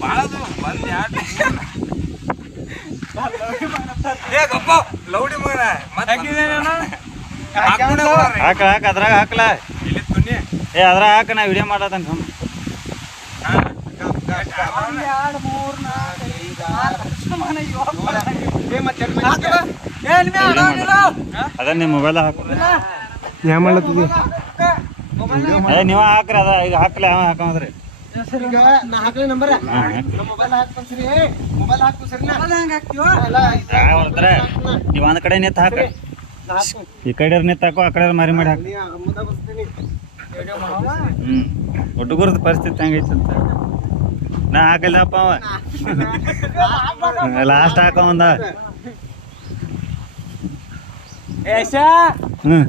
ಬಾಳದು ಒಂದ್ ಎರಡು ಏ ಗಪ್ಪ ಲೌಡಿ ಮಗನ ಹಾಕ ಹಾಕ ಅದ್ರಾಗ ಹಾಕ್ಲ ಇಲ್ಲಿ ತುನಿ ಏ ಅದ್ರಾಗ ಹಾಕ ನಾ ವಿಡಿಯೋ ಮಾಡತಂಕ ಅದ ನಿಮ್ಮ ಮೊಬೈಲ್ ಹಾಕ ಯಾ ಮಾಡ್ಲತ್ತಿದ್ದಿ ಅದೇ ನೀವ ಹಾಕ್ರಿ ಅದ ಈಗ ಹಾಕ್ಲಿ ಅವ ಹಾಕಂದ್ರಿ ಈಗ ನಾ ಹಾಕ್ಲಿ ನಂಬರ್ ಮೊಬೈಲ್ ಹಾಕ್ತೀನಿ ಮೊಬೈಲ್ ಹಾಕ್ತೀನಿ ಸರಿ ನೀವ್ ಒಂದ್ ಕಡೆ ನಿಂತ ಹಾಕ ಈ ಕಡೆ ನಿಂತ ಹಾಕೋ ಆ ಕಡೆ ಮಾರಿ ಮಾಡಿ ಹಾಕ ಹುಡುಗರದ ಪರಿಸ್ಥಿತಿ ಹೆಂಗೈತಿ ಅಂತ ನಾ ಹಾಕಲ್ಲಪ್ಪ ಅವ ಲಾಸ್ಟ್ ಹಾಕ ಒಂದ ಹ್ಮ್